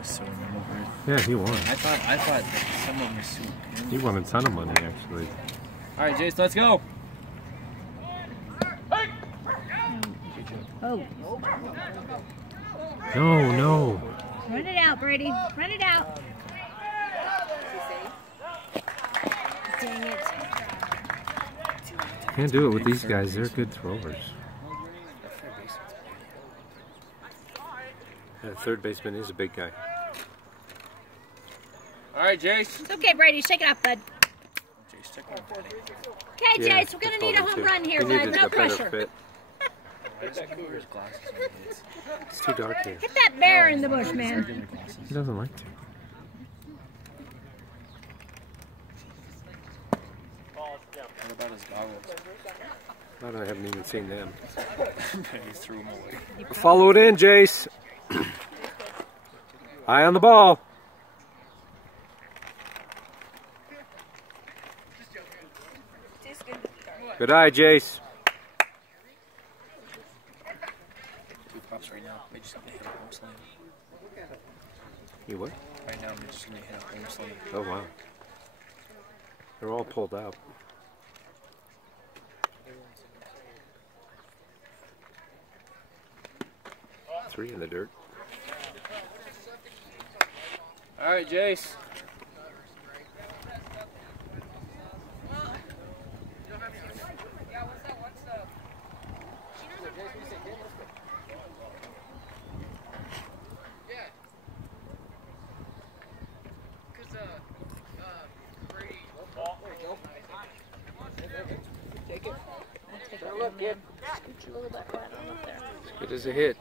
was suing him over it. Yeah, he won. I thought someone was suing him. He won a ton of money, actually. All right, Jace, let's go. Oh. No, no. Run it out, Brady. Run it out. Dang it. Can't do it with these guys. They're good throwers. Yeah, third baseman is a big guy. All right, Jace. It's okay, Brady. Shake it up, bud. Jace, check out Brady. Okay, Yeah, Jace, we're going to need a home run here, bud. No pressure. It's too dark here. Hit that bear in the bush, man. He doesn't like to. What about his goggles? I haven't even seen them. He threw them away. Follow it in, Jace. Eye on the ball. Good eye, Jace. Two pops right now. We're just gonna hit a home slam. You what? Right now, I'm just gonna hit a home slam. Oh wow. They're all pulled out. Three in the dirt. All right, Jace. Take it. Look good. Scooch a little bit right on up there. Good as a hit.